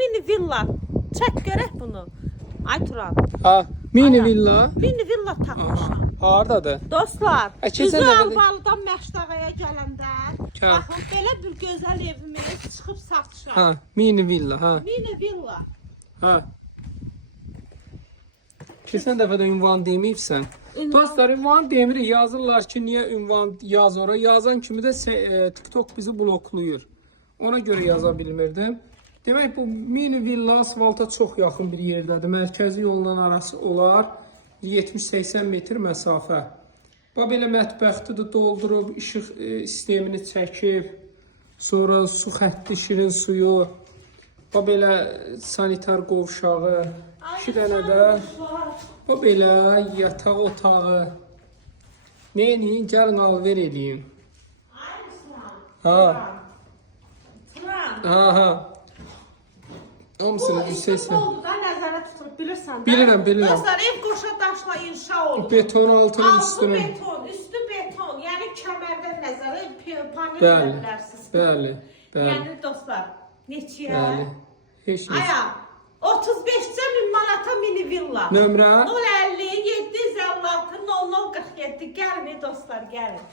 mini villa. Çək görək bunu. Ay Turan. Ha, mini villa. Mini villa tapmışam. Hardadır? Dostlar, keçən üzü dəfə də- Albalıdan Məşdağaya gələndə, Gəl. baxın, belə bir gözəl evimiz çıxıb satışa. Ha, mini villa, ha. Mini villa. Ha. Keçən dəfə də ünvan deməyibsən. Dostlar, ünvan demirik. Yazırlar ki, niyə ünvan yaz ora? Yazan kimi də TikTok bizi bloklayır. Ona görə yaza bilmirdim. Demək, bu mini villa asfalta çox yaxın bir yerdədir. Mərkəzi yolla arası olar 70-80 metr məsafə. Bax, belə mətbəxtidir, doldurub, işıq sistemini çəkib. Sonra su xətti, şirin suyu. Bax, belə sanitar qovşağı. 2 dənə də. Bax, belə yataq otağı. Neyini? Gəlin alver edeyim. Ha. Turan. Ha. Hamısını yüksəksən. Oldu da nəzərə tutulub, bilirsən də. Bilirəm, bilirəm. Dostlar, ev qoşa daşla inşa olub. Beton altının Altı üstünü. beton, üstü beton. Yəni kəmərdən nəzərə panel Bəli, edə bilərsiniz. bəli, bəli, Yəni dostlar, neçəyə? bəli. Heç nə. Aya, 35.000 manata mini villa. Nömrə? 050 756 0047. Gəlin dostlar, gəlin.